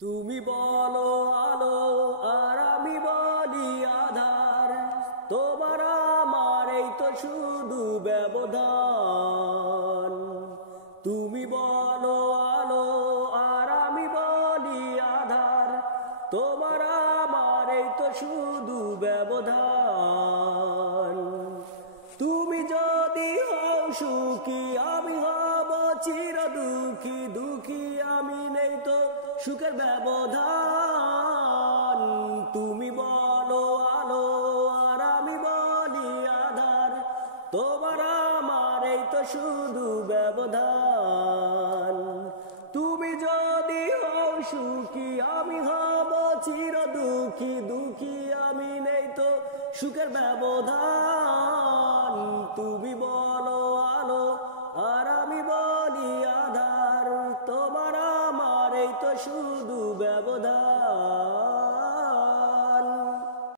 তুমি বলো আলো আর আমি বলি আধার, তোমার আমার এই তো শুধু ব্যবধান। তুমি বলো আলো আর আমি বলি আধার, তোমার আমার এই তো শুধু ব্যবধান। তুমি যদি হও সুখী আমি হব চির দুঃখী, দুঃখী আমি নেই তো সুখের ব্যবধান। তুমি বলো আলো আর আমি বলি আধার, তোমার আমার এই তো শুধু ব্যবধান। তুমি যদি হও সুখী আমি হব চির দুঃখী, দুঃখী আমি নেই তো সুখের ব্যবধান। তুমি বলো আলো আর আমি বলি আধার, তোমার আমার এই তো শুধু ব্যবধান।